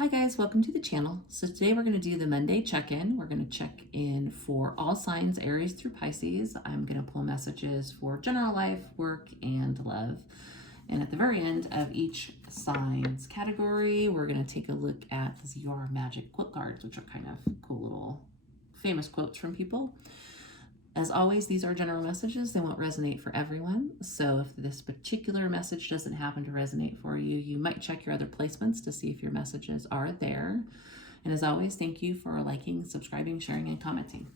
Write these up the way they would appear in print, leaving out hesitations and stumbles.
Hi guys, welcome to the channel. So today we're going to do the Monday check-in. We're going to check in for all signs, Aries through Pisces. I'm going to pull messages for general life, work, and love. And at the very end of each sign's category, we're going to take a look at your magic quote cards, which are kind of cool little famous quotes from people. As always, these are general messages. They won't resonate for everyone. So if this particular message doesn't happen to resonate for you, you might check your other placements to see if your messages are there. And as always, thank you for liking, subscribing, sharing, and commenting.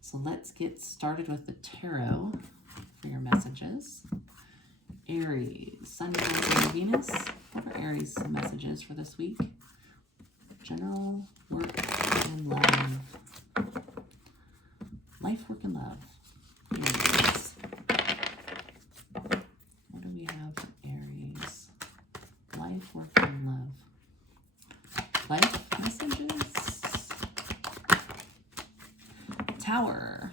So let's get started with the tarot for your messages. Aries, Sun, Moon, and Venus. What are Aries' messages for this week? General, work, and love. Life, work, and love. Aries. What do we have for Aries? Life, work, and love. Life messages. Tower.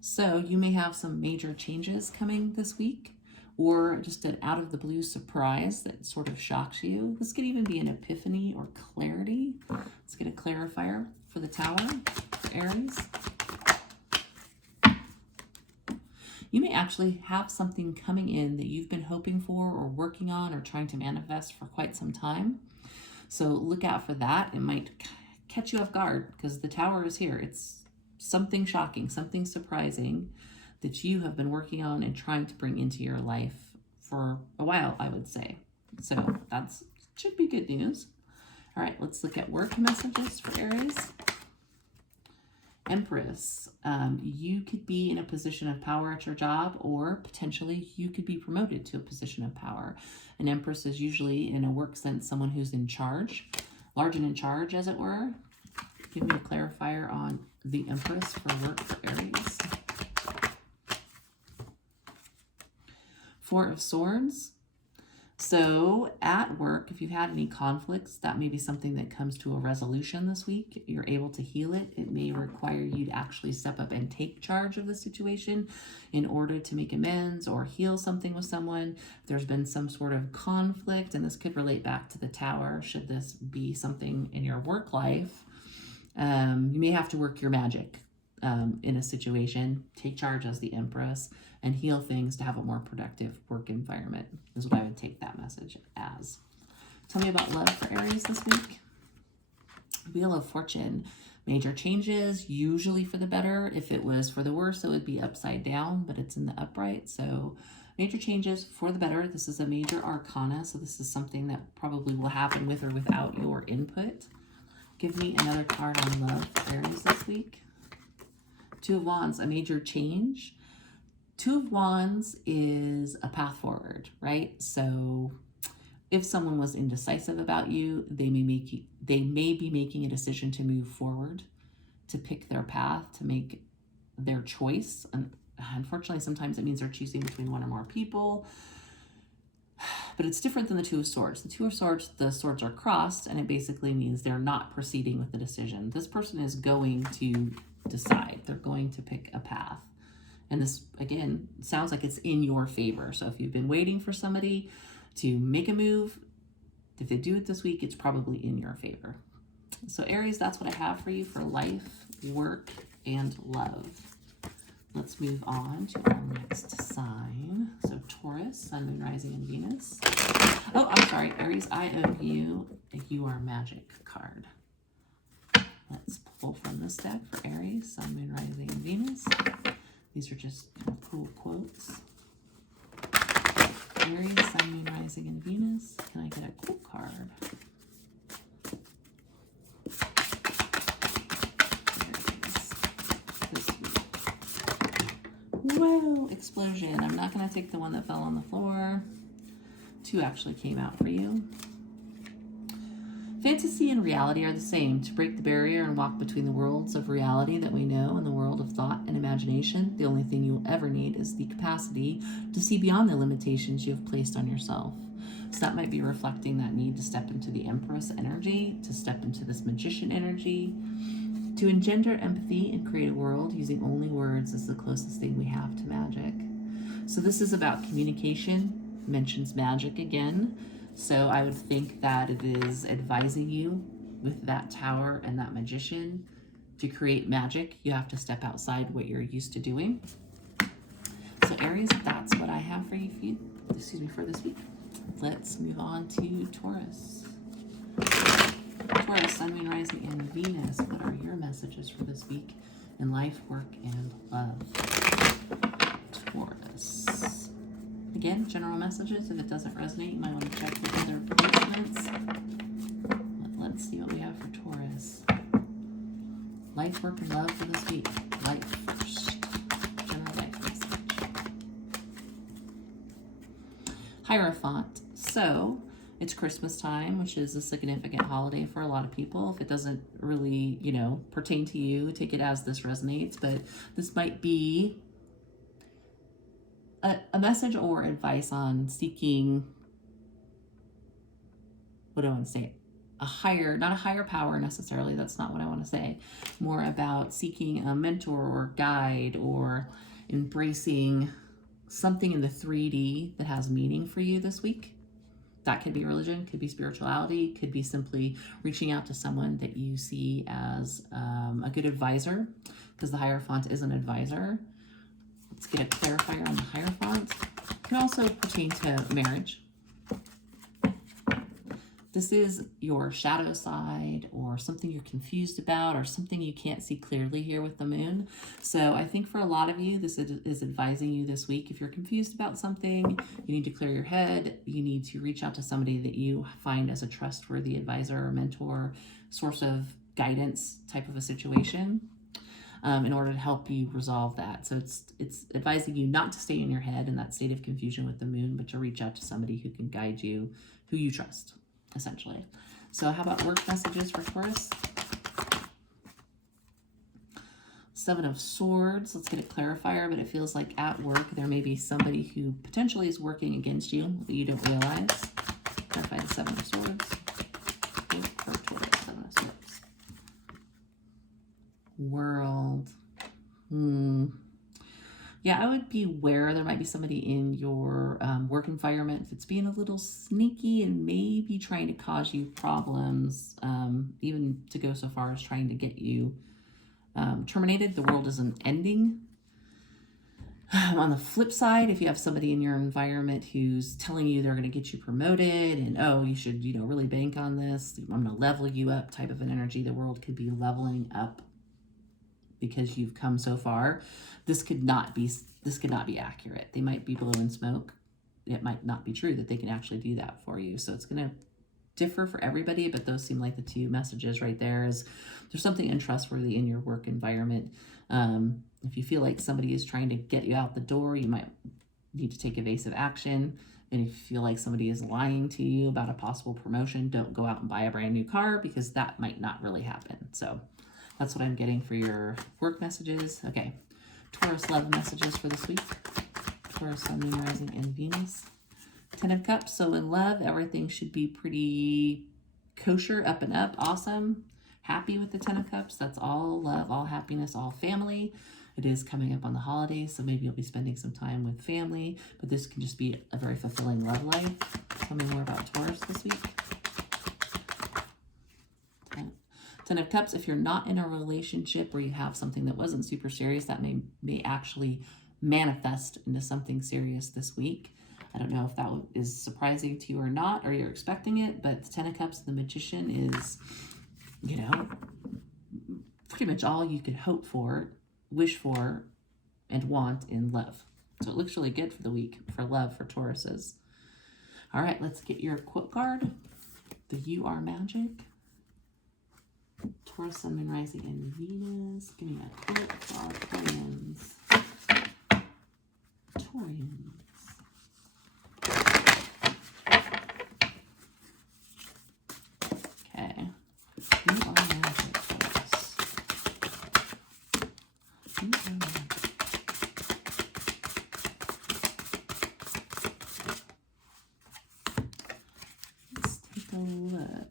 So you may have some major changes coming this week, or just an out of the blue surprise that sort of shocks you. This could even be an epiphany or clarity. Let's get a clarifier for the Tower for Aries. You may actually have something coming in that you've been hoping for or working on or trying to manifest for quite some time. So look out for that. It might catch you off guard because the Tower is here. It's something shocking, something surprising that you have been working on and trying to bring into your life for a while, I would say. So that should be good news. All right, let's look at work messages for Aries. Empress, you could be in a position of power at your job, or potentially you could be promoted to a position of power. An Empress is usually, in a work sense, someone who's in charge, large and in charge, as it were. Give me a clarifier on the Empress for work for Aries. Four of Swords. So at work, if you've had any conflicts, that may be something that comes to a resolution this week. You're able to heal it. It may require you to actually step up and take charge of the situation in order to make amends or heal something with someone. There's been some sort of conflict, and this could relate back to the Tower. Should this be something in your work life, you may have to work your magic in a situation, take charge as the Empress, and heal things to have a more productive work environment is what I would take that message as. Tell me about love for Aries this week. Wheel of Fortune. Major changes, usually for the better. If it was for the worse, it would be upside down, but it's in the upright. So major changes for the better. This is a major arcana, so this is something that probably will happen with or without your input. Give me another card on love for Aries this week. Two of Wands, a major change. Two of Wands is a path forward, right? So if someone was indecisive about you, they may be making a decision to move forward, to pick their path, to make their choice. And unfortunately, sometimes it means they're choosing between one or more people. But it's different than the Two of Swords. The Two of Swords, the swords are crossed, and it basically means they're not proceeding with the decision. This person is going to decide. They're going to pick a path. And this, again, sounds like it's in your favor. So if you've been waiting for somebody to make a move, if they do it this week, it's probably in your favor. So Aries, that's what I have for you for life, work, and love. Let's move on to our next sign. So Taurus, Sun, Moon, Rising, and Venus. Oh, I'm sorry, Aries, I owe you a You Are Magic card. Let's pull from this deck for Aries, Sun, Moon, Rising, and Venus. These are just kind of cool quotes. Aries, Sun, Moon, Rising, and Venus. Can I get a quote card? Whoa, explosion. I'm not going to take the one that fell on the floor. Two actually came out for you. Fantasy and reality are the same. To break the barrier and walk between the worlds of reality that we know and the world of thought and imagination, the only thing you will ever need is the capacity to see beyond the limitations you have placed on yourself. So that might be reflecting that need to step into the Empress energy, to step into this Magician energy, to engender empathy and create a world using only words is the closest thing we have to magic. So this is about communication, mentions magic again. So I would think that it is advising you with that Tower and that Magician to create magic. You have to step outside what you're used to doing. So Aries, that's what I have for you, for this week. Let's move on to Taurus. Taurus, Sun, Moon, Rising, and Venus. What are your messages for this week in life, work, and love? Taurus. Again, general messages. If it doesn't resonate, you might want to check with other placements. But let's see what we have for Taurus. Life, work, and love for this week. Life first. General life message. Hierophant. So, it's Christmas time, which is a significant holiday for a lot of people. If it doesn't really, pertain to you, take it as this resonates. But this might be a message or advice on seeking, what do I want to say? Not a higher power necessarily. That's not what I want to say. More about seeking a mentor or guide or embracing something in the 3D that has meaning for you this week. That could be religion, could be spirituality, could be simply reaching out to someone that you see as a good advisor, because the Hierophant is an advisor. Let's get a clarifier on the Hierophant. It can also pertain to marriage. This is your shadow side or something you're confused about or something you can't see clearly here with the moon. So I think for a lot of you, this is advising you this week. If you're confused about something, you need to clear your head. You need to reach out to somebody that you find as a trustworthy advisor or mentor, source of guidance type of a situation in order to help you resolve that. So it's advising you not to stay in your head in that state of confusion with the moon, but to reach out to somebody who can guide you, who you trust, essentially. So how about work messages for Taurus? Seven of Swords. Let's get a clarifier, but it feels like at work there may be somebody who potentially is working against you that you don't realize. Clarify the Seven of Swords. For Taurus, Seven of Swords. World. Yeah, I would be aware there might be somebody in your work environment that's being a little sneaky and maybe trying to cause you problems, even to go so far as trying to get you terminated. The world isn't ending. On the flip side, if you have somebody in your environment who's telling you they're going to get you promoted and, oh, you should, really bank on this, I'm going to level you up type of an energy, the world could be leveling up because you've come so far. This could not be accurate. They might be blowing smoke. It might not be true that they can actually do that for you. So it's going to differ for everybody, but those seem like the two messages right there. Is there's something untrustworthy in your work environment. If you feel like somebody is trying to get you out the door, you might need to take evasive action. And if you feel like somebody is lying to you about a possible promotion, don't go out and buy a brand new car, because that might not really happen. So that's what I'm getting for your work messages. Okay, Taurus love messages for this week. Taurus, Sun, Moon, Rising, and Venus. 10 of Cups. So in love, everything should be pretty kosher, up and up, awesome. Happy with the 10 of Cups. That's all love, all happiness, all family. It is coming up on the holidays, so maybe you'll be spending some time with family, but this can just be a very fulfilling love life. Tell me more about Taurus this week. 10 of Cups, if you're not in a relationship where you have something that wasn't super serious, that may actually manifest into something serious this week. I don't know if that is surprising to you or not, or you're expecting it, but the 10 of Cups, the Magician, is, pretty much all you could hope for, wish for, and want in love. So it looks really good for the week for love for Tauruses. All right, let's get your quote card. The You Are Magic. Taurus, Sun, Moon, Rising, and Venus. Give me a quote for our Taurians. Taurians. Okay. You are magic, Taurus. You are magic. Let's take a look.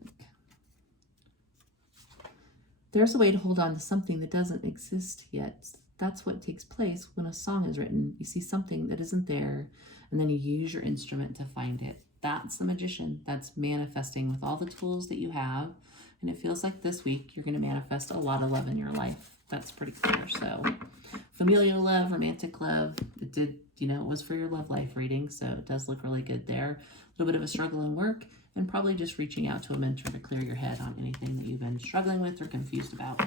There's a way to hold on to something that doesn't exist yet. That's what takes place when a song is written. You see something that isn't there, and then you use your instrument to find it. That's the magician. That's manifesting with all the tools that you have. And it feels like this week you're going to manifest a lot of love in your life. That's pretty clear. So familial love, romantic love, it did, it was for your love life reading. So it does look really good there. A little bit of a struggle in work, and probably just reaching out to a mentor to clear your head on anything that you've been struggling with or confused about.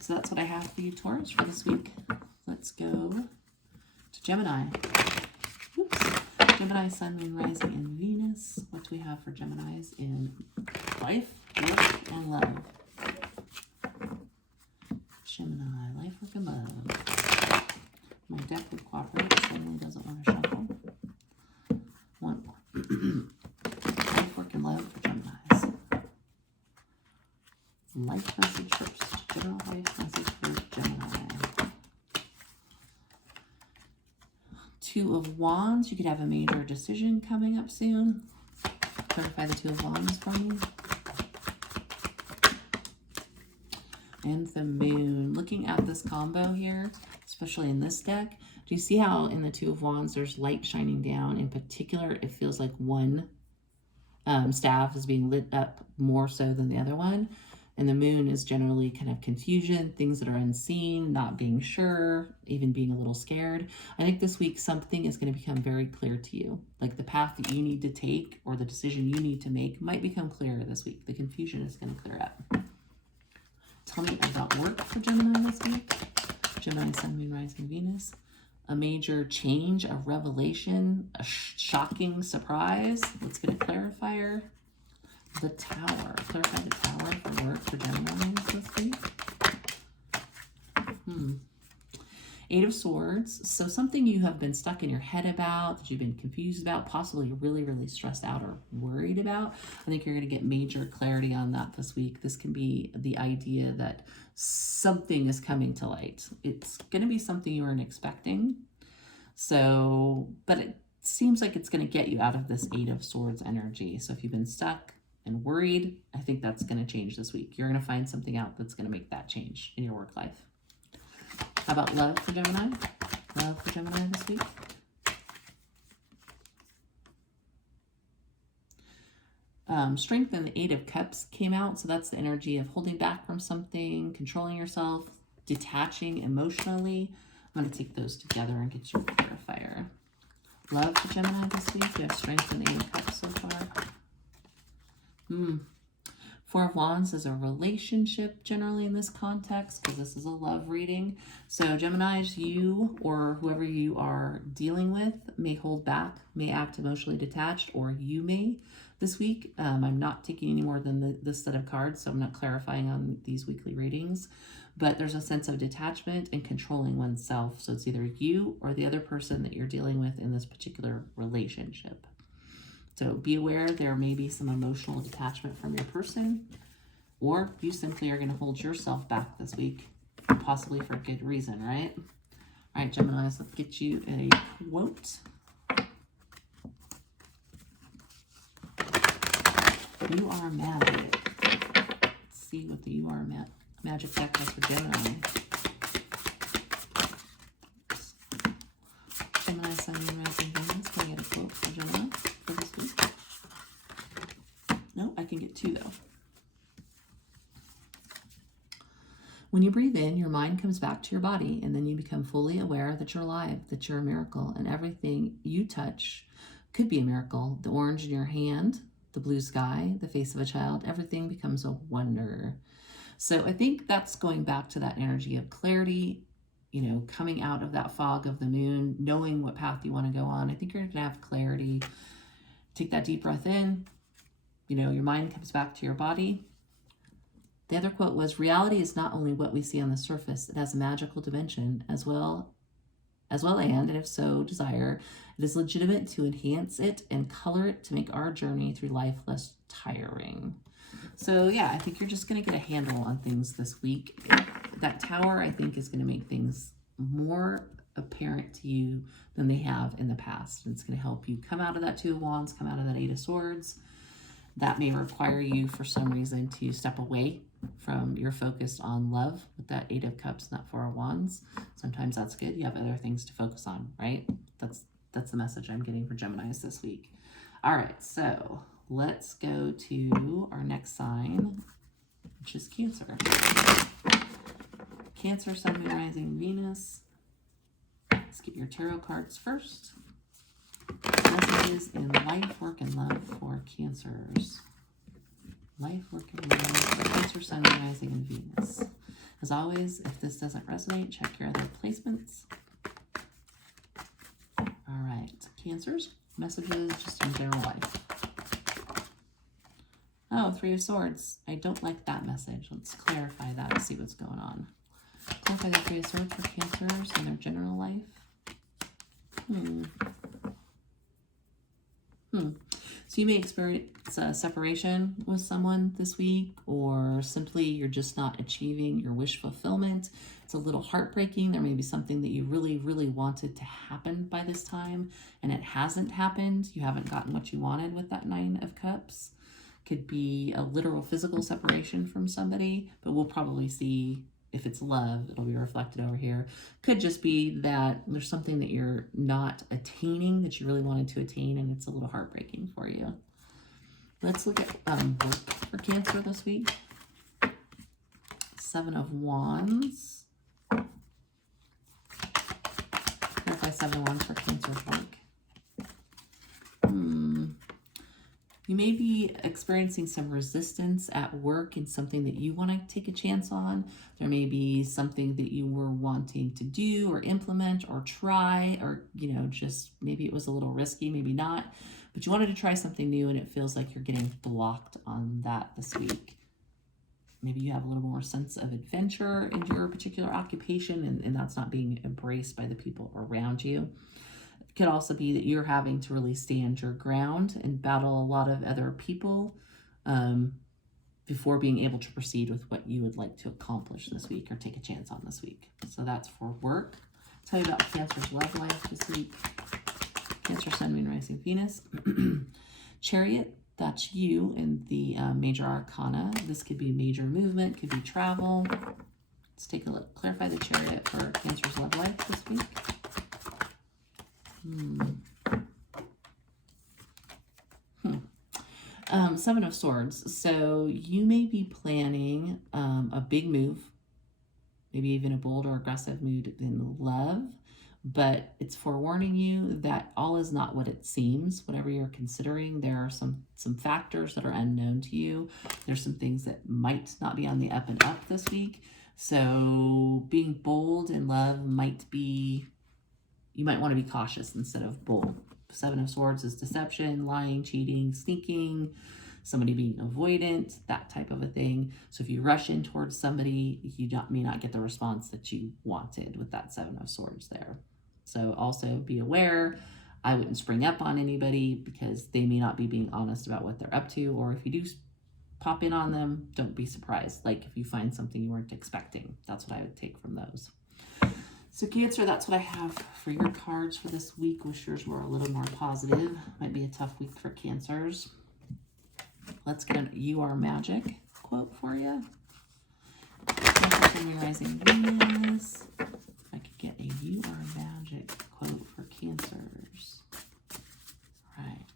So that's what I have for you, Taurus, for this week. Let's go to Gemini. Oops. Gemini, Sun, Moon, Rising, and Venus. What do we have for Geminis in life, work, and love? Gemini, life, work, and love. My deck would cooperate. Suddenly doesn't want to shuffle. One more. Life, work, and love for Geminis. Life message first. General life message for Gemini. Two of Wands. You could have a major decision coming up soon. Clarify the Two of Wands for me. And the Moon. Looking at this combo here, especially in this deck, do you see how in the Two of Wands there's light shining down? In particular, it feels like one staff is being lit up more so than the other one. And the Moon is generally kind of confusion, things that are unseen, not being sure, even being a little scared. I think this week something is going to become very clear to you. Like the path that you need to take or the decision you need to make might become clearer this week. The confusion is going to clear up. Tell me about work for Gemini this week. Gemini, Sun, Moon, Rising, Venus. A major change, a revelation, a shocking surprise. Let's get a clarifier. The Tower. Clarify the Tower for work for Gemini this week. Eight of Swords. So something you have been stuck in your head about, that you've been confused about, possibly really, really stressed out or worried about. I think you're going to get major clarity on that this week. This can be the idea that something is coming to light. It's going to be something you weren't expecting. So, but it seems like it's going to get you out of this Eight of Swords energy. So if you've been stuck and worried, I think that's going to change this week. You're going to find something out that's going to make that change in your work life. How about love for Gemini? Love for Gemini this week. Strength and the Eight of Cups came out. So that's the energy of holding back from something, controlling yourself, detaching emotionally. I'm going to take those together and get your clarifier. Love for Gemini this week. You have Strength and Eight of Cups so far. Four of Wands is a relationship generally in this context because this is a love reading. So Geminis, you or whoever you are dealing with may hold back, may act emotionally detached, or you may this week. I'm not taking any more than this set of cards, so I'm not clarifying on these weekly readings. But there's a sense of detachment and controlling oneself. So it's either you or the other person that you're dealing with in this particular relationship. So be aware there may be some emotional detachment from your person, or you simply are going to hold yourself back this week, possibly for a good reason, right? All right, Geminis, let's get you a quote. You are magic. Let's see what the You Are Magic deck has for Gemini. Gemini, Sun, Moon, Rising, Venus. Can I get a quote for Gemini for this week? No, I can get two though. When you breathe in, your mind comes back to your body, and then you become fully aware that you're alive, that you're a miracle, and everything you touch could be a miracle. The orange in your hand, the blue sky, the face of a child, everything becomes a wonder. So I think that's going back to that energy of clarity, coming out of that fog of the moon, knowing what path you want to go on. I think you're going to have clarity. Take that deep breath in. Your mind comes back to your body. The other quote was, reality is not only what we see on the surface, it has a magical dimension as well, and if so desire, it is legitimate to enhance it and color it to make our journey through life less tiring. So yeah, I think you're just going to get a handle on things this week. That Tower, I think, is going to make things more apparent to you than they have in the past. It's going to help you come out of that Two of Wands, come out of that Eight of Swords. That may require you for some reason to step away from your focus on love with that Eight of Cups, not Four of Wands. Sometimes that's good. You have other things to focus on, right? That's the message I'm getting for Geminis this week. All right, so let's go to our next sign, which is Cancer. Cancer, Sun, Moon, Rising, Venus. Let's get your tarot cards first. Messages in life, work, and love for Cancers. Life, work, and love for Cancer, Sun, Moon, Rising, and Venus. As always, if this doesn't resonate, check your other placements. All right, Cancers, messages just in general life. Oh, Three of Swords. I don't like that message. Let's clarify that and see what's going on. Clarify the Three of Swords for Cancers in their general life. So you may experience a separation with someone this week, or simply you're just not achieving your wish fulfillment. It's a little heartbreaking. There may be something that you really, really wanted to happen by this time, and it hasn't happened. You haven't gotten what you wanted with that Nine of Cups. Could be a literal physical separation from somebody, but we'll probably see if it's love, it'll be reflected over here. Could just be that there's something that you're not attaining that you really wanted to attain, and it's a little heartbreaking for you. Let's look at work for Cancer this week. Seven of Wands. Clarify Seven of Wands for Cancer's work. You may be experiencing some resistance at work in something that you want to take a chance on. There may be something that you were wanting to do or implement or try, or, you know, just maybe it was a little risky, maybe not, but you wanted to try something new and it feels like you're getting blocked on that this week. Maybe you have a little more sense of adventure in your particular occupation, and that's not being embraced by the people around you. Could also be that you're having to really stand your ground and battle a lot of other people before being able to proceed with what you would like to accomplish this week or take a chance on this week. So that's for work. I'll tell you about Cancer's love life this week. Cancer, Sun, Moon, Rising, Venus. Chariot, that's you in the major arcana. This could be major movement, could be travel. Let's take a look. Clarify the Chariot for Cancer's love life this week. Seven of Swords. So you may be planning a big move, maybe even a bold or aggressive move in love, but it's forewarning you that all is not what it seems. Whatever you're considering, there are some factors that are unknown to you. There's some things that might not be on the up and up this week. So being bold in love might be, you might want to be cautious instead of bold. Seven of Swords is deception, lying, cheating, sneaking, somebody being avoidant, that type of a thing. So if you rush in towards somebody, you may not get the response that you wanted with that Seven of Swords there. So also be aware, I wouldn't spring up on anybody because they may not be being honest about what they're up to, or if you do pop in on them, don't be surprised. Like if you find something you weren't expecting, that's what I would take from those. So Cancer, that's what I have for your cards for this week. Wish yours were a little more positive. Might be a tough week for Cancers. Let's get an You Are Magic quote for you. Cancer, Sun, Moon, Rising, Venus. If I could get a You Are Magic quote for Cancers. All right.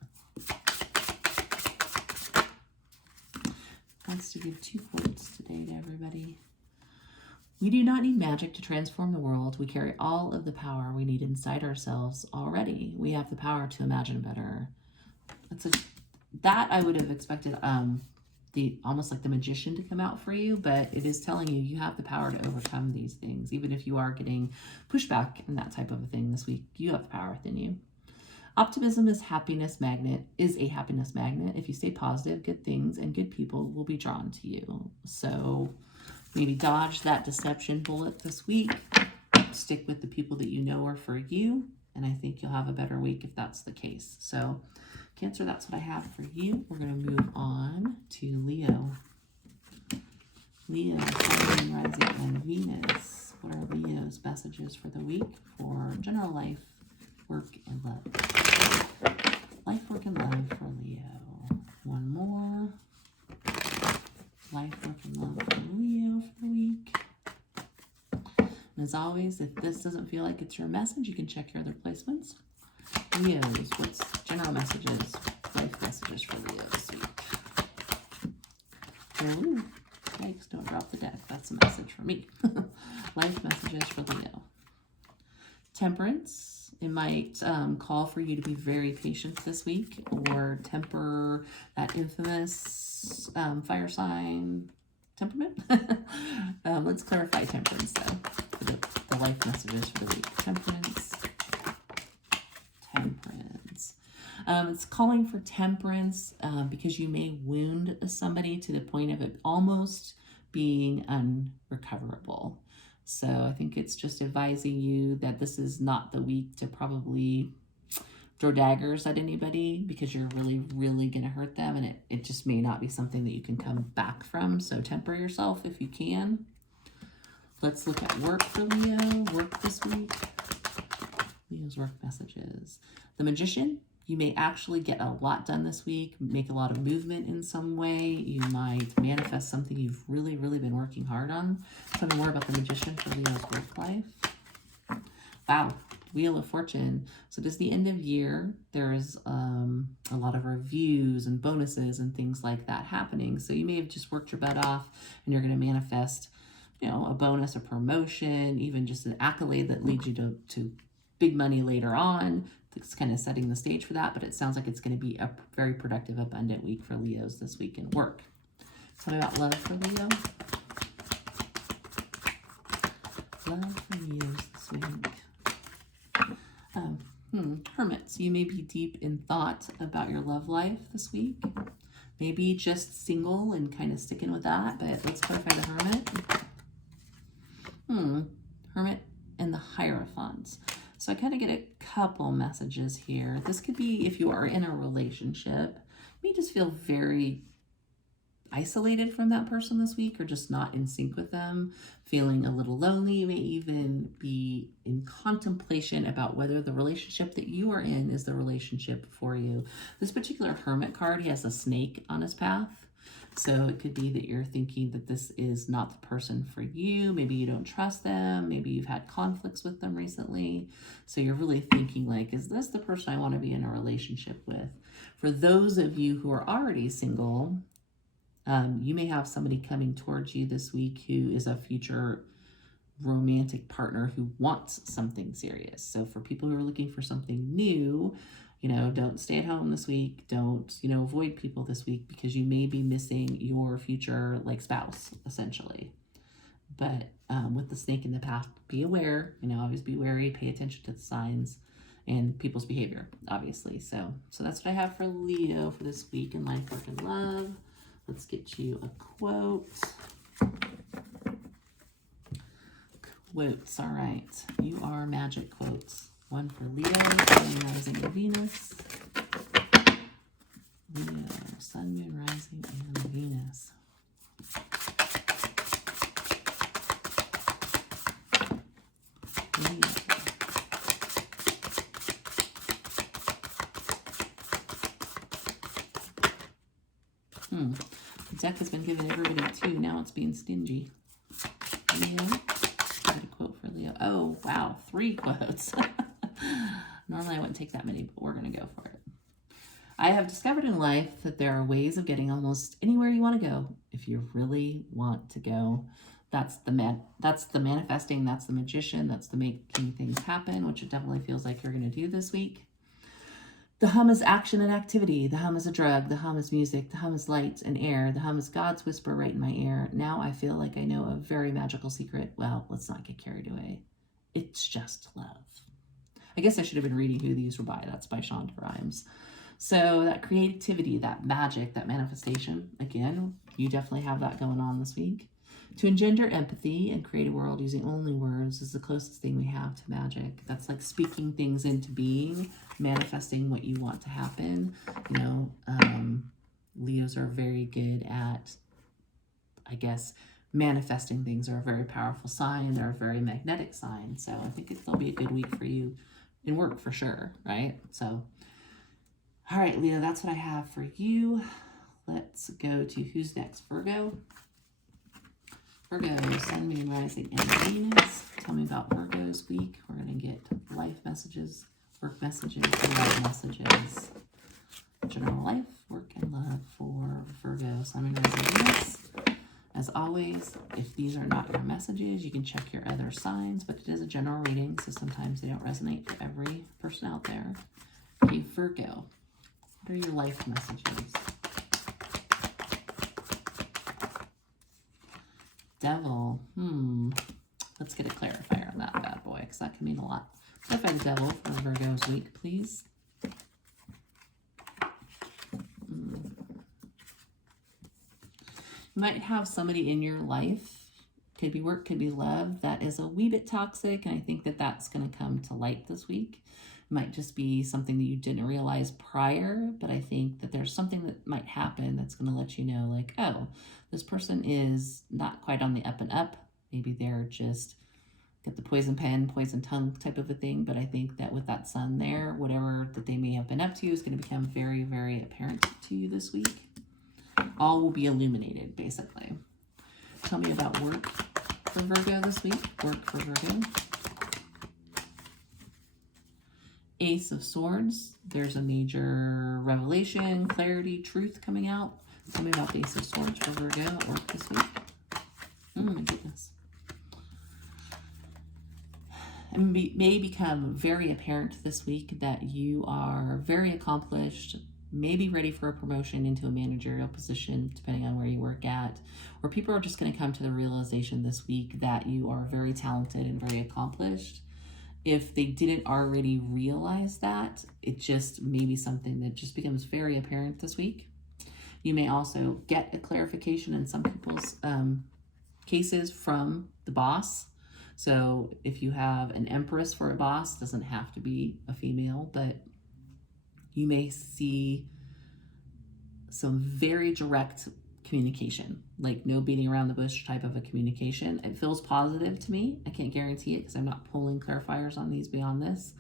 Wants to give 2 quotes today to everybody. We do not need magic to transform the world. We carry all of the power we need inside ourselves already. We have the power to imagine better. That I would have expected almost like the magician to come out for you, but it is telling you you have the power to overcome these things. Even if you are getting pushback and that type of a thing this week, you have the power within you. Optimism is a happiness magnet. If you stay positive, good things and good people will be drawn to you. So maybe dodge that deception bullet this week. Stick with the people that you know are for you. And I think you'll have a better week if that's the case. So Cancer, that's what I have for you. We're going to move on to Leo. Leo, Sun, Rising, and Venus. What are Leo's messages for the week for general life, work, and love? Life, work, and love for Leo. One more. Life, work, and love for Leo for the week. And as always, if this doesn't feel like it's your message, you can check your other placements. Leos, what's general messages Life messages for Leo this week. Ooh, yikes, don't drop the deck. That's a message for me. Life messages for Leo. Temperance. It might call for you to be very patient this week, or temper that infamous fire sign temperament. Let's clarify temperance, though, for the life messages for the week. Temperance. Temperance. It's calling for temperance because you may wound somebody to the point of it almost being unrecoverable. So I think it's just advising you that this is not the week to probably throw daggers at anybody, because you're really, really going to hurt them, and it just may not be something that you can come back from. So temper yourself if you can. Let's look at work for Leo. Work this week. Leo's work messages. The Magician. You may actually get a lot done this week, make a lot of movement in some way. You might manifest something you've really, really been working hard on. Tell me more about the Magician for Leo's work life. Wow, Wheel of Fortune. So does the end of year, there's a lot of reviews and bonuses and things like that happening. So you may have just worked your butt off and you're going to manifest, you know, a bonus, a promotion, even just an accolade that leads you to big money later on. It's kind of setting the stage for that, but it sounds like it's going to be a very productive, abundant week for Leos this week in work. Tell me about love for Leo. Love for Leos this week. Hermits. You may be deep in thought about your love life this week. Maybe just single and kind of sticking with that, but let's clarify the Hermit. Hermit and the Hierophant. So I kind of get a couple messages here. This could be if you are in a relationship, you may just feel very isolated from that person this week, or just not in sync with them, feeling a little lonely. You may even be in contemplation about whether the relationship that you are in is the relationship for you. This particular Hermit card, he has a snake on his path. So it could be that you're thinking that this is not the person for you. Maybe you don't trust them. Maybe you've had conflicts with them recently. So you're really thinking like, is this the person I want to be in a relationship with? For those of you who are already single, you may have somebody coming towards you this week who is a future romantic partner who wants something serious. So for people who are looking for something new, you know, don't stay at home this week. Don't, you know, avoid people this week, because you may be missing your future, like, spouse, essentially. But with the snake in the path, be aware, you know, always be wary, pay attention to the signs and people's behavior, obviously. So that's what I have for Leo for this week in life, work, and love. Let's get you a quote. Quotes, all right. You are magic quotes. One for Leo, Sun, Rising, and Venus. Leo, Sun, Moon, Rising, and Venus. Leo. The deck has been giving everybody 2. Now it's being stingy. Leo. Got a quote for Leo. Oh, wow. 3 quotes. Normally I wouldn't take that many, but we're going to go for it. I have discovered in life that there are ways of getting almost anywhere you want to go if you really want to go. That's the manifesting, that's the Magician, that's the making things happen, which it definitely feels like you're going to do this week. The hum is action and activity. The hum is a drug. The hum is music. The hum is light and air. The hum is God's whisper right in my ear. Now I feel like I know a very magical secret. Well, let's not get carried away. It's just love. I guess I should have been reading who these were by. That's by Shonda Rhimes. So that creativity, that magic, that manifestation, again, you definitely have that going on this week. To engender empathy and create a world using only words is the closest thing we have to magic. That's like speaking things into being, manifesting what you want to happen. You know, Leos are very good at, I guess, manifesting things. Are a very powerful sign. They're a very magnetic sign. So I think it'll be a good week for you in work for sure, right? So, all right, Leo, that's what I have for you. Let's go to who's next. Virgo. Virgo, Sun, Moon, Rising, and Venus. Tell me about Virgo's week. We're going to get life messages, work messages, and love messages. General life, work, and love for Virgo, Sun, and Venus. As always, if these are not your messages, you can check your other signs, but it is a general reading, so sometimes they don't resonate for every person out there. Okay, Virgo, what are your life messages? Devil, let's get a clarifier on that bad boy, because that can mean a lot. Clarify the devil for Virgo's week, please. You might have somebody in your life, could be work, could be love, that is a wee bit toxic, and I think that that's going to come to light this week. It might just be something that you didn't realize prior, but I think that there's something that might happen that's going to let you know, like, oh, this person is not quite on the up and up. Maybe they're just got the poison pen, poison tongue type of a thing, but I think that with that sun there, whatever that they may have been up to is going to become very, very apparent to you this week. All will be illuminated, basically. Tell me about work for Virgo this week. Work for Virgo. Ace of Swords. There's a major revelation, clarity, truth coming out. Tell me about the Ace of Swords for Virgo at work this week. Oh my goodness. It may become very apparent this week that you are very accomplished, maybe ready for a promotion into a managerial position, depending on where you work at, or people are just going to come to the realization this week that you are very talented and very accomplished. If they didn't already realize that, it just may be something that just becomes very apparent this week. You may also get a clarification in some people's cases from the boss. So if you have an empress for a boss, doesn't have to be a female, but you may see some very direct communication, like no beating around the bush type of a communication. It feels positive to me. I can't guarantee it because I'm not pulling clarifiers on these beyond this,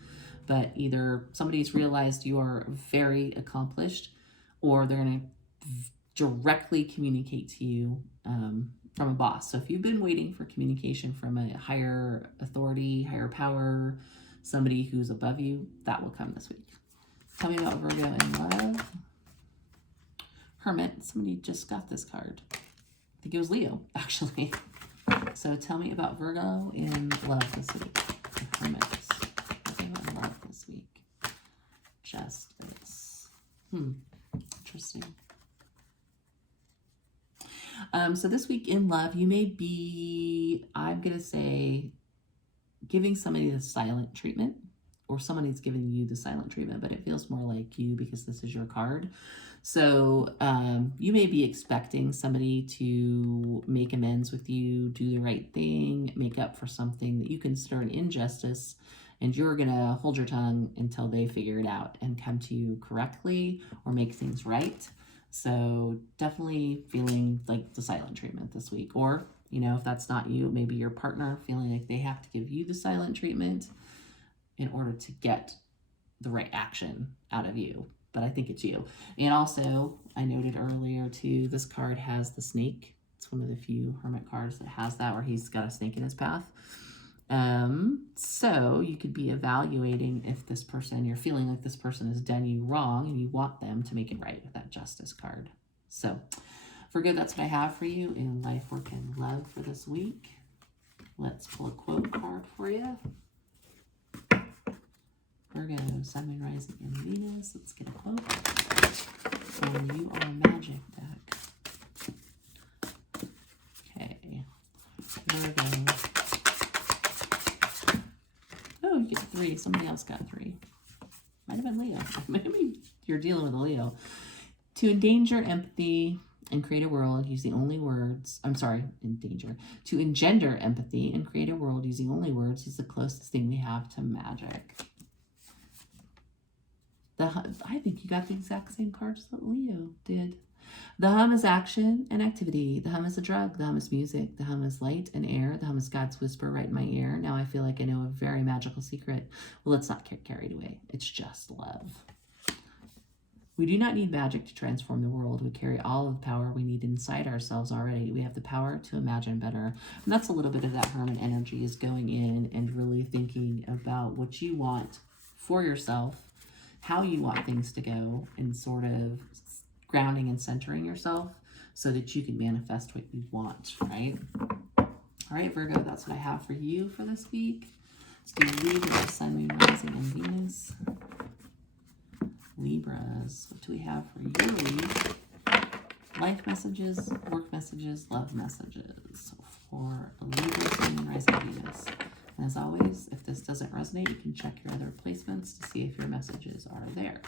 but either somebody's realized you are very accomplished, or they're going to directly communicate to you from a boss. So if you've been waiting for communication from a higher authority, higher power, somebody who's above you, that will come this week. Tell me about Virgo in love. Hermit. Somebody just got this card. I think it was Leo, actually. So tell me about Virgo in love this week. Hermit. Virgo in love this week. Justice. Interesting. So this week in love, you may be, I'm going to say, giving somebody the silent treatment, or somebody's giving you the silent treatment, but it feels more like you because this is your card. So you may be expecting somebody to make amends with you, do the right thing, make up for something that you consider an injustice, and you're going to hold your tongue until they figure it out and come to you correctly or make things right. So definitely feeling like the silent treatment this week. Or, you know, if that's not you, maybe your partner feeling like they have to give you the silent treatment in order to get the right action out of you. But I think it's you. And also, I noted earlier too, this card has the snake. It's one of the few hermit cards that has that, where he's got a snake in his path. So you could be evaluating if this person, you're feeling like this person has done you wrong and you want them to make it right with that justice card. So for good, that's what I have for you in life, work, and love for this week. Let's pull a quote card for you. Virgo, Sun, Rising, and Venus. Let's get a quote for You Are Magic deck. Okay. Virgo. Oh, you get 3. Somebody else got 3. Might have been Leo. Maybe you're dealing with a Leo. To endanger empathy and create a world using only words. Endanger. To engender empathy and create a world using only words is the closest thing we have to magic. I think you got the exact same cards that Leo did. The hum is action and activity. The hum is a drug. The hum is music. The hum is light and air. The hum is God's whisper right in my ear. Now I feel like I know a very magical secret. Well, let's not get carried away. It's just love. We do not need magic to transform the world. We carry all of the power we need inside ourselves already. We have the power to imagine better. And that's a little bit of that hermit energy, is going in and really thinking about what you want for yourself how you want things to go and sort of grounding and centering yourself so that you can manifest what you want, right? All right, Virgo, that's what I have for you for this week. Let's do Libra, Sun, Moon, Rising, and Venus. Libras, what do we have for you? Life messages, work messages, love messages for Libra, Sun, Moon, Rising, Venus. And as always, if this doesn't resonate, you can check your other placements to see if your messages are there.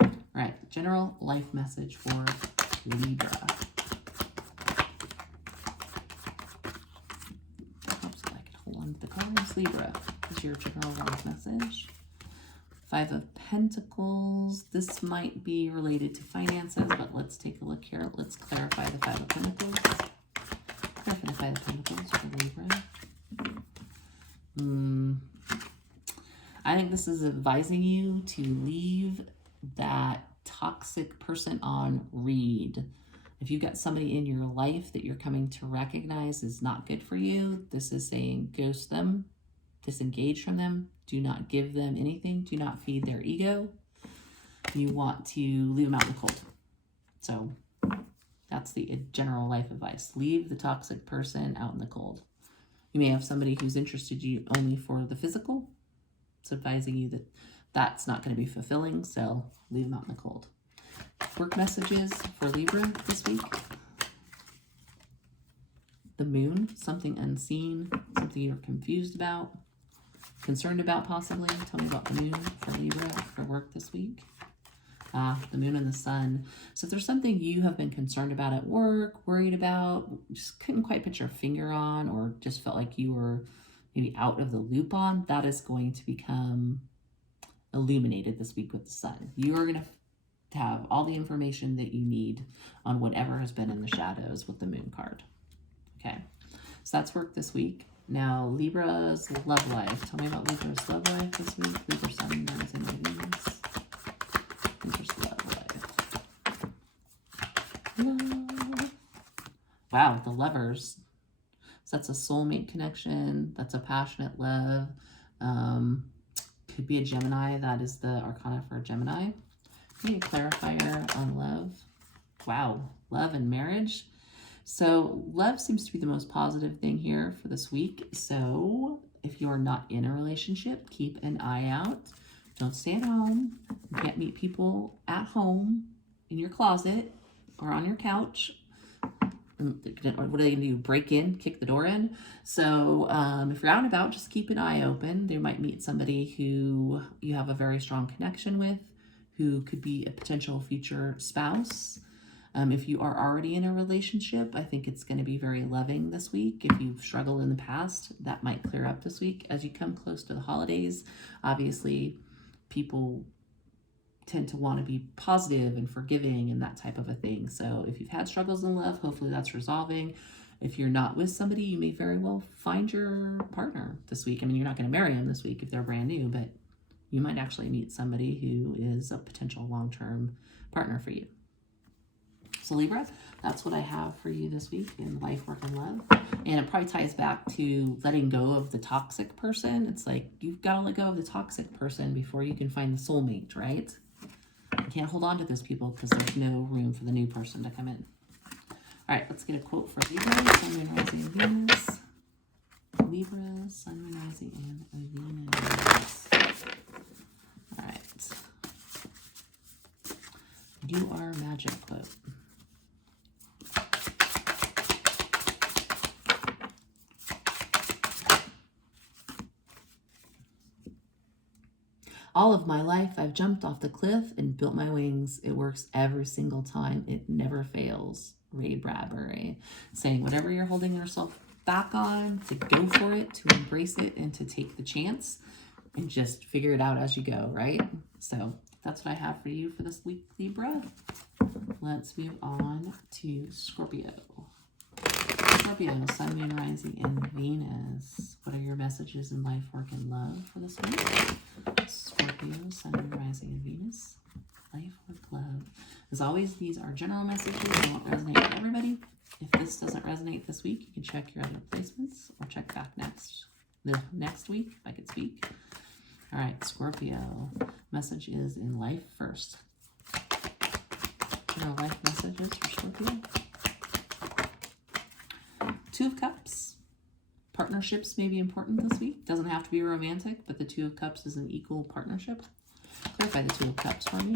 All right, general life message for Libra. Oops, I could hold on to the cards. Libra is your general life message. 5 of Pentacles. This might be related to finances, but let's take a look here. Let's clarify the 5 of Pentacles. Clarify the Pentacles for Libra. I think this is advising you to leave that toxic person on read. If you've got somebody in your life that you're coming to recognize is not good for you, this is saying ghost them, disengage from them, do not give them anything, do not feed their ego. You want to leave them out in the cold. So that's the general life advice. Leave the toxic person out in the cold. You may have somebody who's interested you only for the physical. It's advising you that that's not going to be fulfilling, so leave them out in the cold. Work messages for Libra this week. The moon, something unseen, something you're confused about, concerned about possibly. Tell me about the moon for Libra for work this week. The moon and the sun. So if there's something you have been concerned about at work, worried about, just couldn't quite put your finger on, or just felt like you were maybe out of the loop on, that is going to become illuminated this week with the sun. You are going to have all the information that you need on whatever has been in the shadows with the moon card. Okay, so that's work this week. Now, Libra's love life. Tell me about Libra's love life this week. Libra, Sun, Mars, and Venus. Libra's love life. Wow, the Lovers. So that's a soulmate connection. That's a passionate love. Could be a Gemini. That is the arcana for a Gemini. Need a clarifier on love. Wow, love and marriage. So love seems to be the most positive thing here for this week. So if you are not in a relationship, keep an eye out. Don't stay at home. You can't meet people at home, in your closet, or on your couch. What are they going to do? Break in, kick the door in? So if you're out and about, just keep an eye open. They might meet somebody who you have a very strong connection with, who could be a potential future spouse. If you are already in a relationship, I think it's going to be very loving this week. If you've struggled in the past, that might clear up this week. As you come close to the holidays, obviously people tend to want to be positive and forgiving and that type of a thing. So if you've had struggles in love, hopefully that's resolving. If you're not with somebody, you may very well find your partner this week. I mean, you're not going to marry them this week if they're brand new, but you might actually meet somebody who is a potential long-term partner for you. So Libra, that's what I have for you this week in life, work, and love. And it probably ties back to letting go of the toxic person. It's like you've got to let go of the toxic person before you can find the soulmate, right? You can't hold on to those people because there's no room for the new person to come in. All right, let's get a quote for Libra, Sun, Moon, Rising, and Venus. Libra, Sun, Moon, Rising, and Venus. All right. You are magic quote. All of my life, I've jumped off the cliff and built my wings. It works every single time. It never fails. Ray Bradbury. Saying whatever you're holding yourself back on, to go for it, to embrace it, and to take the chance and just figure it out as you go, right? So that's what I have for you for this week, Libra. Let's move on to Scorpio. Scorpio, Sun, Moon, Rising, and Venus. What are your messages in life, work, and love for this week? Scorpio, Sun, Moon, Rising, and Venus. Life, work, love. As always, these are general messages. They won't resonate with everybody. If this doesn't resonate this week, you can check your other placements or check back next week, if I could speak. All right, Scorpio. Message is in life first. Your life messages for Scorpio. Two of Cups. Partnerships may be important this week. Doesn't have to be romantic, but the Two of Cups is an equal partnership. Clarify the Two of Cups for me.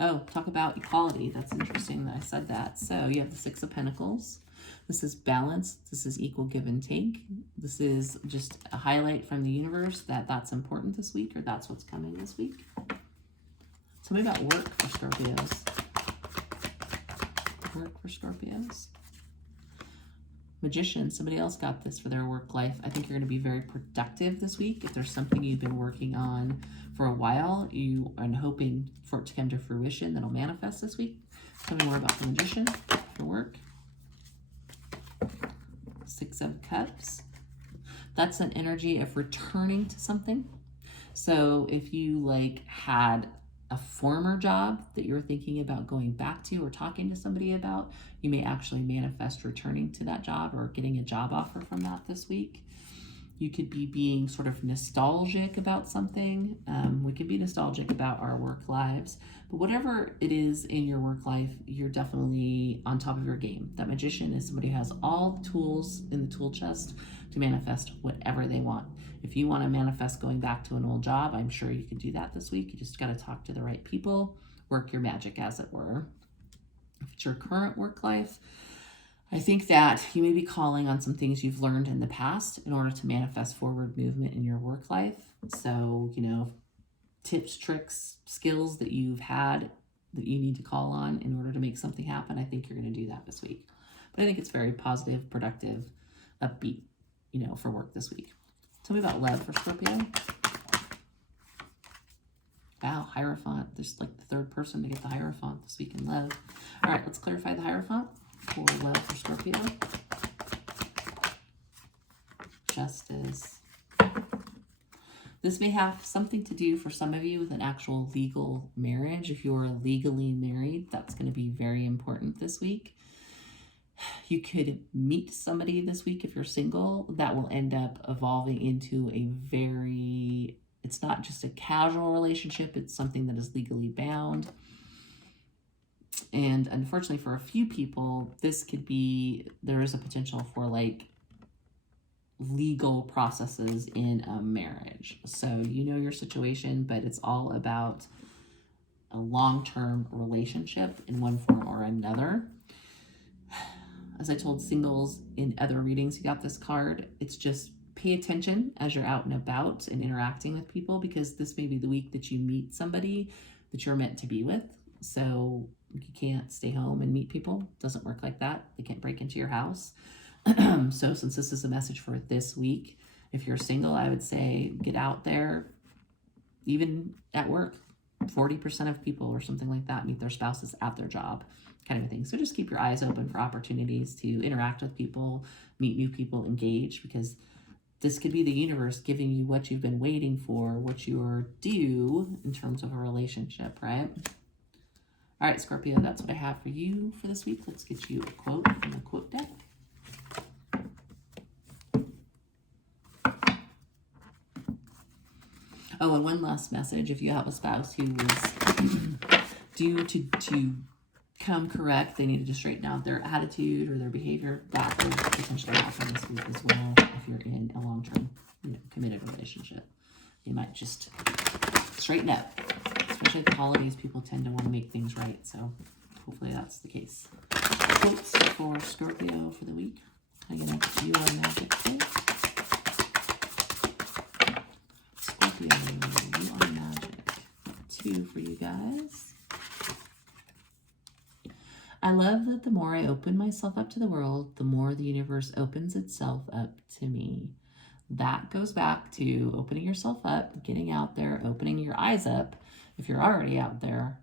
Oh, talk about equality. That's interesting that I said that. So you have the Six of Pentacles. This is balance. This is equal give and take. This is just a highlight from the universe that that's important this week, or that's what's coming this week. Tell me about work for Scorpios. Work for Scorpios. Magician, somebody else got this for their work life. I think you're going to be very productive this week. If there's something you've been working on for a while, you are hoping for it to come to fruition, that'll manifest this week. Tell me more about the Magician for work. Six of Cups. That's an energy of returning to something. So if you like had a former job that you're thinking about going back to or talking to somebody about, you may actually manifest returning to that job or getting a job offer from that this week. You could be being sort of nostalgic about something. We could be nostalgic about our work lives, but whatever it is in your work life, you're definitely on top of your game. That Magician is somebody who has all the tools in the tool chest to manifest whatever they want. If you want to manifest going back to an old job, I'm sure you can do that this week. You just got to talk to the right people, work your magic, as it were. If it's your current work life, I think that you may be calling on some things you've learned in the past in order to manifest forward movement in your work life. So, you know, tips, tricks, skills that you've had that you need to call on in order to make something happen. I think you're going to do that this week. But I think it's very positive, productive, upbeat, you know, for work this week. Tell me about love for Scorpio. Wow, Hierophant. There's like the third person to get the Hierophant this week in love. All right, let's clarify the Hierophant for love for Scorpio. Justice. This may have something to do for some of you with an actual legal marriage. If you're legally married, that's going to be very important this week. You could meet somebody this week if you're single that will end up evolving into a very, it's not just a casual relationship, it's something that is legally bound. And unfortunately for a few people, this could be, there is a potential for like legal processes in a marriage. So you know your situation, but it's all about a long-term relationship in one form or another. As I told singles in other readings who got this card, it's just pay attention as you're out and about and interacting with people, because this may be the week that you meet somebody that you're meant to be with. So you can't stay home and meet people. It doesn't work like that. They can't break into your house. So since this is a message for this week, if you're single, I would say get out there, even at work. 40% of people or something like that meet their spouses at their job, kind of a thing. So just keep your eyes open for opportunities to interact with people, meet new people, engage, because this could be the universe giving you what you've been waiting for, what you're due in terms of a relationship, right? All right, Scorpio, that's what I have for you for this week. Let's get you a quote from the quote deck. Oh, and one last message. If you have a spouse who was due to come correct, they needed to straighten out their attitude or their behavior, that could potentially happen this week as well if you're in a long-term, committed relationship. You might just straighten up. Especially at the holidays, people tend to want to make things right, so hopefully that's the case. Quotes for Scorpio for the week. I'm going to You Are Magic quote. Scorpio, You Are Magic. 2 for you guys. I love that the more I open myself up to the world, the more the universe opens itself up to me. That goes back to opening yourself up, getting out there, opening your eyes up if you're already out there,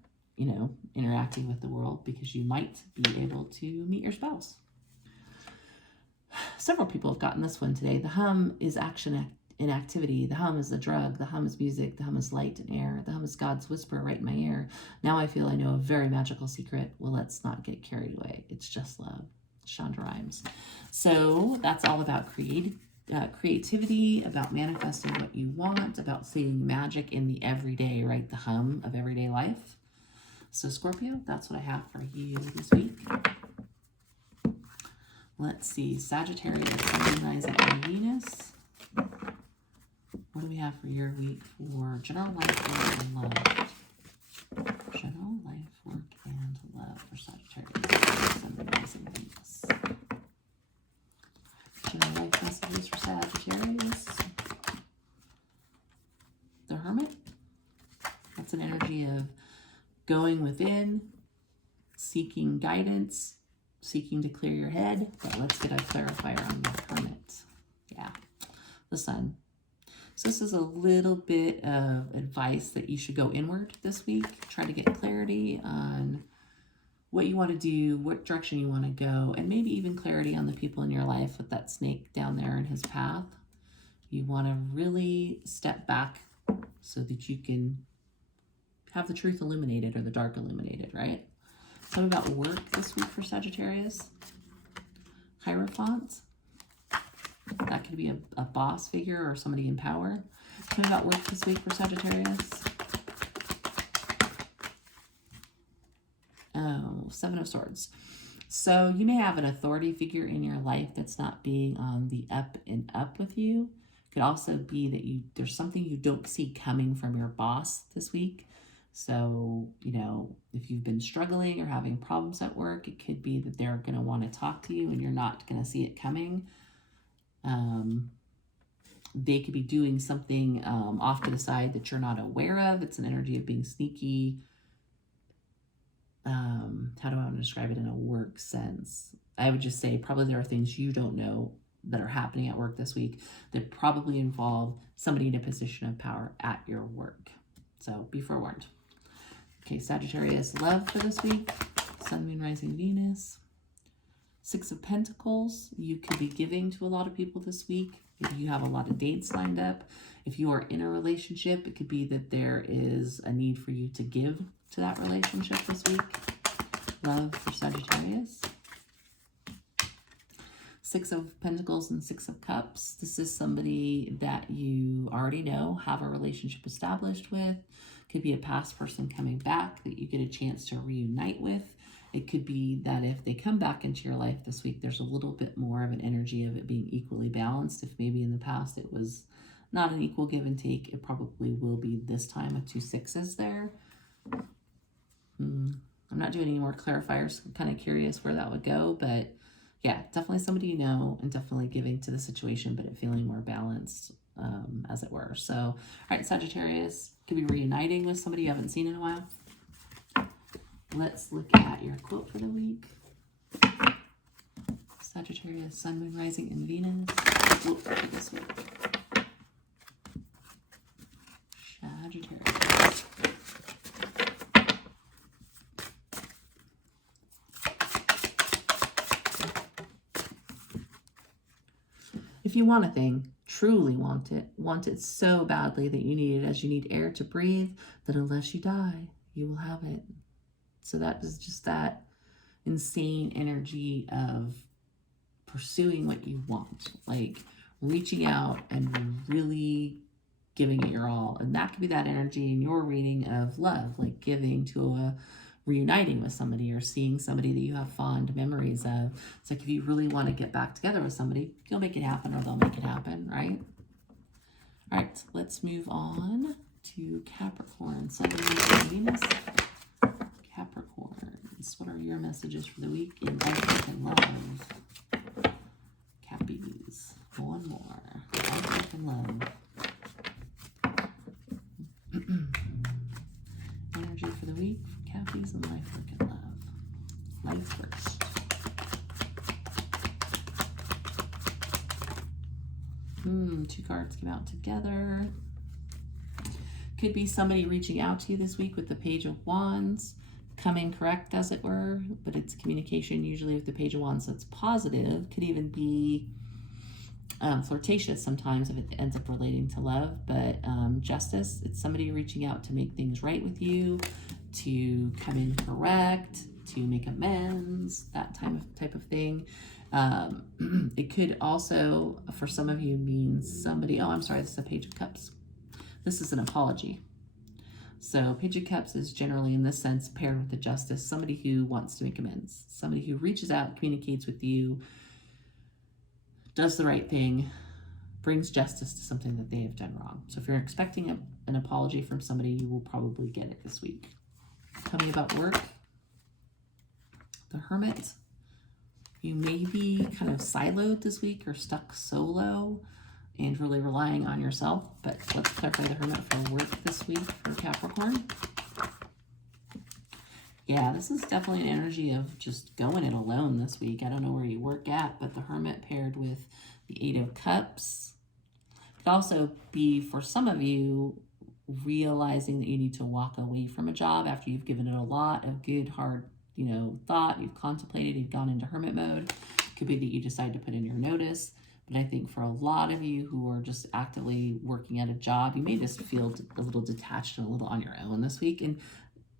interacting with the world, because you might be able to meet your spouse. Several people have gotten this one today. The hum is action and activity. The hum is the drug. The hum is music. The hum is light and air. The hum is God's whisper right in my ear. Now I feel I know a very magical secret. Well, let's not get carried away. It's just love. Shonda Rhimes. So that's all about creativity, about manifesting what you want, about seeing magic in the everyday, right? The hum of everyday life. So Scorpio, that's what I have for you this week. Let's see, Sagittarius, Sun, Rising, and Venus. What do we have for your week for general life, work, and love? General life, work, and love for Sagittarius, Sun, Rising, Venus. General life messages for Sagittarius. The Hermit. That's an energy of going within, seeking guidance, seeking to clear your head. But let's get a clarifier on the Hermit. Yeah, the Sun. So this is a little bit of advice that you should go inward this week. Try to get clarity on what you want to do, what direction you want to go, and maybe even clarity on the people in your life with that snake down there in his path. You want to really step back so that you can have the truth illuminated or the dark illuminated, right? Tell me about work this week for Sagittarius. Hierophant. That could be a boss figure or somebody in power. Tell me about work this week for Sagittarius. Oh, Seven of Swords. So you may have an authority figure in your life that's not being on the up and up with you. It could also be that there's something you don't see coming from your boss this week. So, you know, if you've been struggling or having problems at work, it could be that they're going to want to talk to you and you're not going to see it coming. They could be doing something off to the side that you're not aware of. It's an energy of being sneaky. How do I want to describe it in a work sense? I would just say probably there are things you don't know that are happening at work this week that probably involve somebody in a position of power at your work. So be forewarned. Okay, Sagittarius, love for this week. Sun, Moon, Rising, Venus. Six of Pentacles. You could be giving to a lot of people this week. If you have a lot of dates lined up. If you are in a relationship, it could be that there is a need for you to give to that relationship this week. Love for Sagittarius. Six of Pentacles and Six of Cups. This is somebody that you already know, have a relationship established with. Could be a past person coming back that you get a chance to reunite with. It could be that if they come back into your life this week, there's a little bit more of an energy of it being equally balanced. If maybe in the past it was not an equal give and take, it probably will be this time with 2 6s there. I'm not doing any more clarifiers. I'm kind of curious where that would go, but yeah, definitely somebody you know and definitely giving to the situation, but it feeling more balanced, as it were. So, all right, Sagittarius, could be reuniting with somebody you haven't seen in a while. Let's look at your quote for the week. Sagittarius, Sun, Moon, Rising, and Venus. Quote for this week. Sagittarius. If you want a thing, truly want it so badly that you need it as you need air to breathe, that unless you die, you will have it. So that is just that insane energy of pursuing what you want, like reaching out and really giving it your all. And that could be that energy in your reading of love, like giving to a reuniting with somebody or seeing somebody that you have fond memories of. It's like if you really want to get back together with somebody, you'll make it happen or they'll make it happen, right? All right, let's move on to Capricorn, Sun, Moon, and Venus. Capricorns, what are your messages for the week in life, work, and love? Cappies, one more. Life, work, and love. Energy for the week for Cappies and life, work, and love. Life first. Two cards came out together. Could be somebody reaching out to you this week with the Page of Wands, coming correct, as it were, but it's communication usually with the Page of Wands that's positive. Could even be flirtatious sometimes if it ends up relating to love, but justice, it's somebody reaching out to make things right with you, to come in correct, to make amends, that type of thing. It could also, for some of you, mean somebody, oh, I'm sorry, this is a Page of Cups. This is an apology. So Page of Cups is generally, in this sense, paired with the Justice, somebody who wants to make amends, somebody who reaches out, communicates with you, does the right thing, brings justice to something that they have done wrong. So if you're expecting an apology from somebody, you will probably get it this week. Tell me about work. The Hermit. You may be kind of siloed this week or stuck solo and really relying on yourself. But let's clarify the Hermit for work this week for Capricorn. Yeah, this is definitely an energy of just going it alone this week. I don't know where you work at, but the Hermit paired with the Eight of Cups. It could also be, for some of you, realizing that you need to walk away from a job after you've given it a lot of good, hard, thought. You've contemplated, you've gone into hermit mode. Could be that you decide to put in your notice. But I think for a lot of you who are just actively working at a job, you may just feel a little detached and a little on your own this week. And,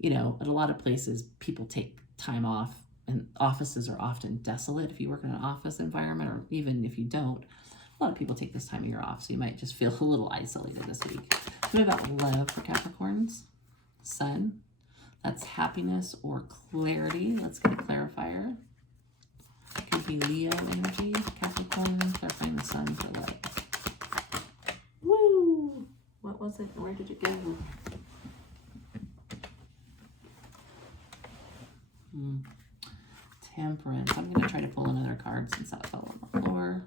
at a lot of places, people take time off, and offices are often desolate if you work in an office environment, or even if you don't. A lot of people take this time of year off, so you might just feel a little isolated this week. What about love for Capricorns? Sun. That's happiness or clarity. Let's get a clarifier. Could be Leo energy, Capricorn, clarifying the sun for love. Woo! What was it? Where did it go? Temperance. I'm going to try to pull another card since that fell on the floor.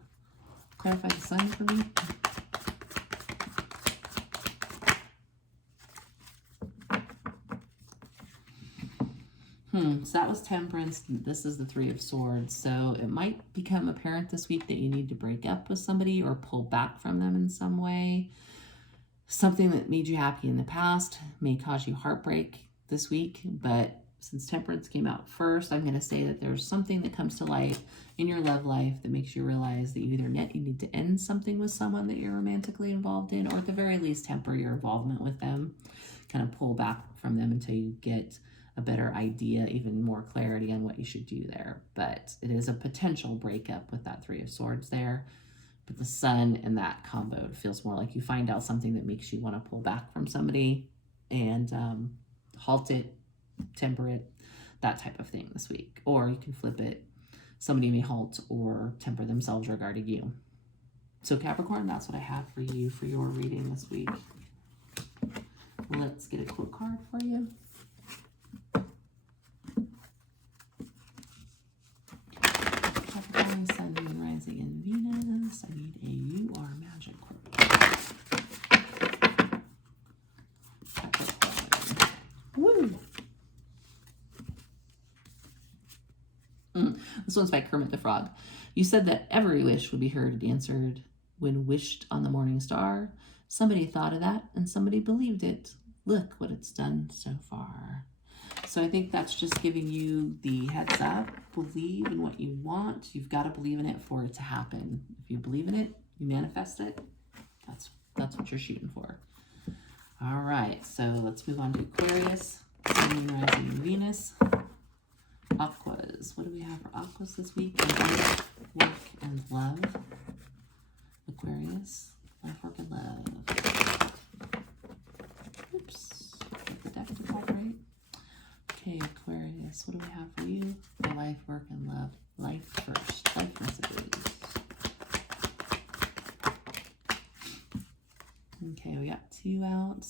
Clarify the sun for me. So that was Temperance. This is the Three of Swords. So it might become apparent this week that you need to break up with somebody or pull back from them in some way. Something that made you happy in the past may cause you heartbreak this week. But since Temperance came out first, I'm going to say that there's something that comes to light in your love life that makes you realize that you need to end something with someone that you're romantically involved in, or at the very least temper your involvement with them. Kind of pull back from them until you get a better idea, even more clarity on what you should do there. But it is a potential breakup with that Three of Swords there. But the Sun and that combo feels more like you find out something that makes you want to pull back from somebody and halt it, temper it, that type of thing this week. Or you can flip it. Somebody may halt or temper themselves regarding you. So Capricorn, that's what I have for you for your reading this week. Let's get a quote card for you. Capricorn, Sun, Moon, Rising, and Venus. I need a You Are Magic quote. Capricorn. Woo! This one's by Kermit the Frog. You said that every wish would be heard and answered when wished on the morning star. Somebody thought of that and somebody believed it. Look what it's done so far. So I think that's just giving you the heads up. Believe in what you want. You've got to believe in it for it to happen. If you believe in it, you manifest it. That's what you're shooting for. All right, so let's move on to Aquarius, Sun, Moon, Rising, and Venus. Aquas. What do we have for Aquas this week? Life, work, and love. Aquarius, life, work, and love. Oops. Get the deck to fall right. Okay, Aquarius. What do we have for you? For life, work, and love. Life first. Life messages. Okay, we got 2 out.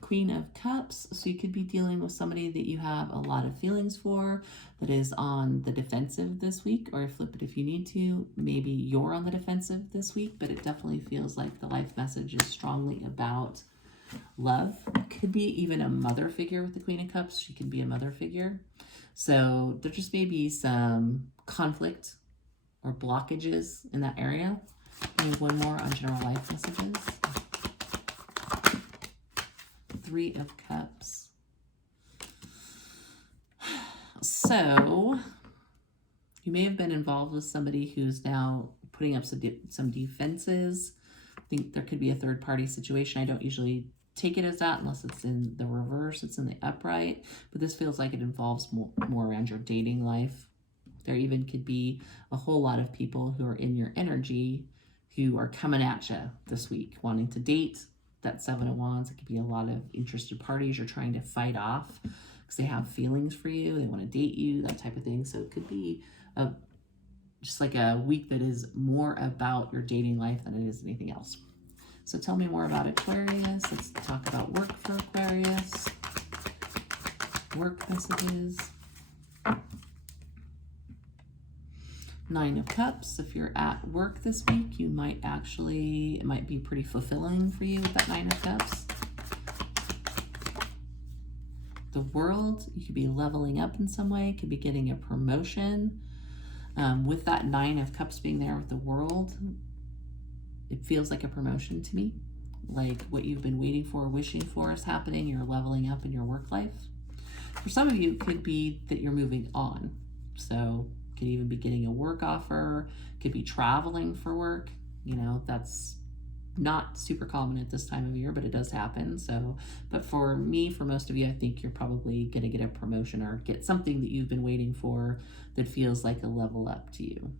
Queen of Cups. So you could be dealing with somebody that you have a lot of feelings for that is on the defensive this week, or flip it if you need to. Maybe you're on the defensive this week, but it definitely feels like the life message is strongly about love. Could be even a mother figure with the Queen of Cups. She can be a mother figure. So there just may be some conflict or blockages in that area. We have one more on general life messages. 3 of Cups. So you may have been involved with somebody who's now putting up some defenses. I think there could be a third party situation. I don't usually take it as that unless it's in the reverse, it's in the upright. But this feels like it involves more around your dating life. There even could be a whole lot of people who are in your energy who are coming at you this week, wanting to date. That Seven of Wands, it could be a lot of interested parties you're trying to fight off because they have feelings for you, they want to date you, that type of thing. So it could be just like a week that is more about your dating life than it is anything else. So tell me more about Aquarius. Let's talk about work for Aquarius. Work messages. Nine of Cups. If you're at work this week, you might actually, it might be pretty fulfilling for you with that Nine of Cups. The World, you could be leveling up in some way, could be getting a promotion. With that Nine of Cups being there with the World, it feels like a promotion to me. Like what you've been waiting for, wishing for is happening. You're leveling up in your work life. For some of you, it could be that you're moving on. So could even be getting a work offer, could be traveling for work. You know, that's not super common at this time of year, but it does happen. So, but for me, for most of you, I think you're probably going to get a promotion or get something that you've been waiting for that feels like a level up to you.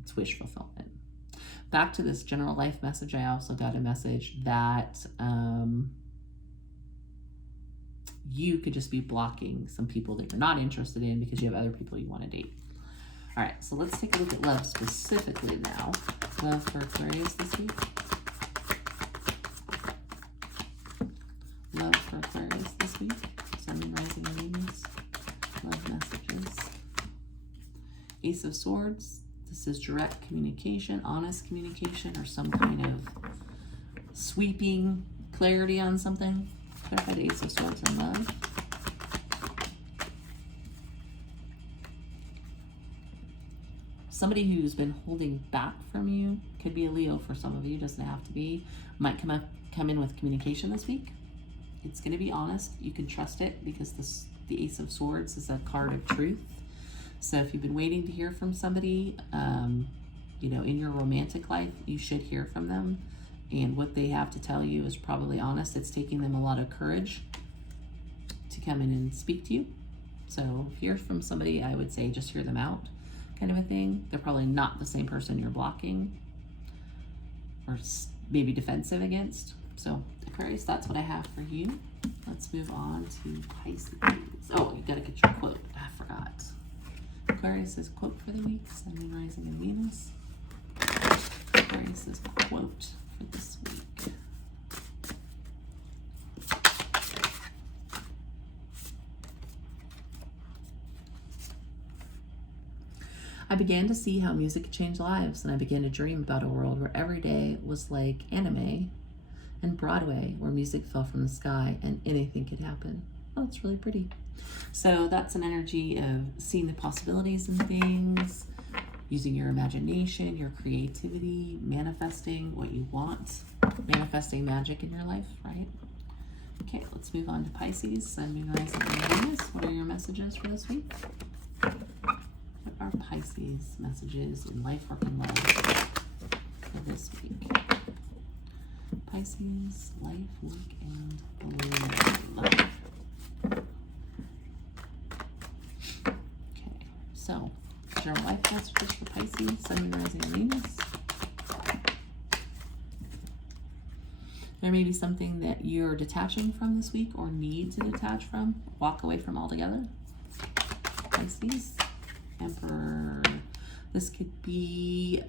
It's wish fulfillment. Back to this general life message, I also got a message that you could just be blocking some people that you're not interested in because you have other people you want to date. All right, so let's take a look at love specifically now. Love for Aquarius this week. Love for Aquarius this week. Sun, Moon, Rising, and Venus. Love messages. Ace of Swords. This is direct communication, honest communication, or some kind of sweeping clarity on something. Clarify the Ace of Swords and love. Somebody who's been holding back from you, could be a Leo for some of you, doesn't have to be, might come in with communication this week. It's going to be honest. You can trust it because the Ace of Swords is a card of truth. So if you've been waiting to hear from somebody, you know, in your romantic life, you should hear from them. And what they have to tell you is probably honest. It's taking them a lot of courage to come in and speak to you. So if you're from somebody, I would say just hear them out, kind of a thing. They're probably not the same person you're blocking or maybe defensive against. So Aquarius, that's what I have for you. Let's move on to Pisces. Oh, you got to get your quote. I forgot. Aquarius's quote for the week, Sun, Moon, Rising, and Venus. Aquarius's quote for this week. I began to see how music could change lives, and I began to dream about a world where every day was like anime and Broadway, where music fell from the sky and anything could happen. Oh, it's really pretty. So that's an energy of seeing the possibilities in things, using your imagination, your creativity, manifesting what you want, manifesting magic in your life, right? Okay, let's move on to Pisces, Sun, Moon, Rising, and Venus. What are your messages for this week? What are Pisces messages in life, work, and love for this week? Pisces, life, work, and love. Okay, so general life messages for Pisces, Sun, Moon, Rising, and Venus. There may be something that you're detaching from this week or need to detach from, walk away from altogether. Pisces, Emperor. This could be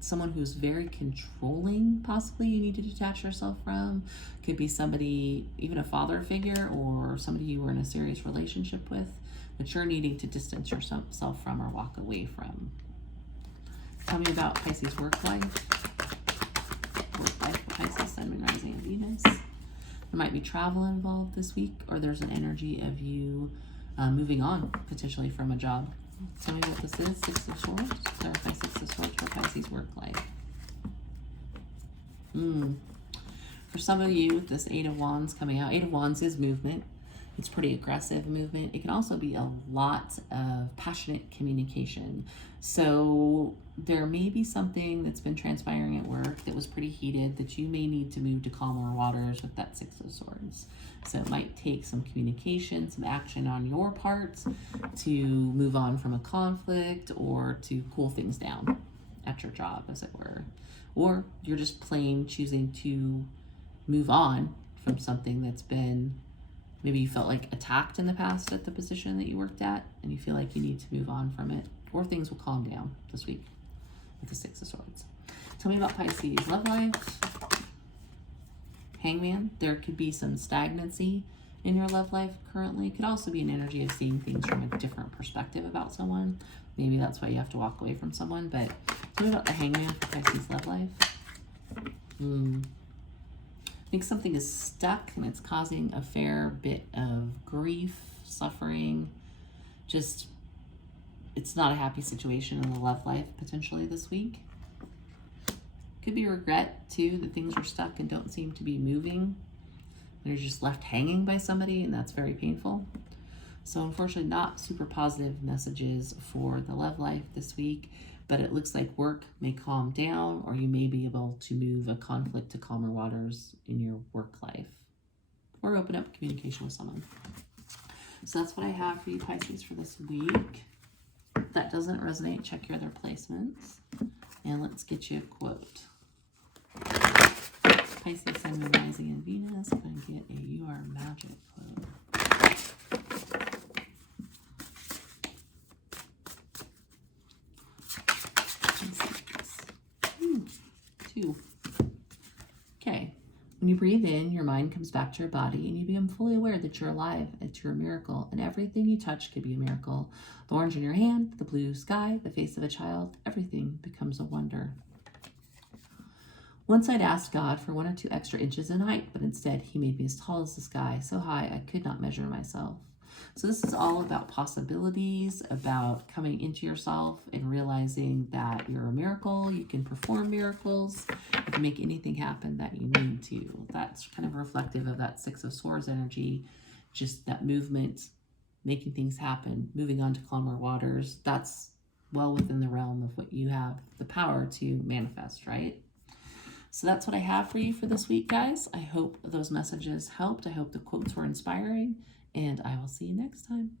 someone who's very controlling, possibly you need to detach yourself from. Could be somebody, even a father figure or somebody you were in a serious relationship with that you're needing to distance yourself from or walk away from. Tell me about Pisces work life. Work life for Pisces, Sun, Moon, Rising, and Venus. There might be travel involved this week, or there's an energy of you moving on, potentially from a job. Tell me what this is. Six of Swords. Clarify Six of Swords for Pisces work life. For some of you, with this Eight of Wands coming out, Eight of Wands is movement. It's pretty aggressive movement. It can also be a lot of passionate communication. So there may be something that's been transpiring at work that was pretty heated that you may need to move to calmer waters with that Six of Swords. So it might take some communication, some action on your part to move on from a conflict or to cool things down at your job, as it were. Or you're just plain choosing to move on from something that's been, maybe you felt like attacked in the past at the position that you worked at, and you feel like you need to move on from it, or things will calm down this week with the Six of Swords. Tell me about Pisces. Love life. Hangman. There could be some stagnancy in your love life currently. It could also be an energy of seeing things from a different perspective about someone. Maybe that's why you have to walk away from someone. But tell me about the Hangman for Pisces love life. I think something is stuck and it's causing a fair bit of grief, suffering. Just, it's not a happy situation in the love life potentially this week. Could be regret too, that things are stuck and don't seem to be moving. They're just left hanging by somebody, and that's very painful. So unfortunately, not super positive messages for the love life this week, but it looks like work may calm down, or you may be able to move a conflict to calmer waters in your work life, or open up communication with someone. So that's what I have for you, Pisces, for this week. If that doesn't resonate, check your other placements, and let's get you a quote. Pisces, Sun, Moon, Rising, and Venus. I'm going to get a You Are Magic quote. Two. Okay. When you breathe in, your mind comes back to your body, and you become fully aware that you're alive, that you're a miracle, and everything you touch could be a miracle. The orange in your hand, the blue sky, the face of a child, everything becomes a wonder. Once I'd asked God for 1 or 2 extra inches in height, but instead he made me as tall as the sky, so high I could not measure myself. So this is all about possibilities, about coming into yourself and realizing that you're a miracle, you can perform miracles, you can make anything happen that you need to. That's kind of reflective of that Six of Swords energy, just that movement, making things happen, moving on to calmer waters. That's well within the realm of what you have the power to manifest, right? So that's what I have for you for this week, guys. I hope those messages helped. I hope the quotes were inspiring, and I will see you next time.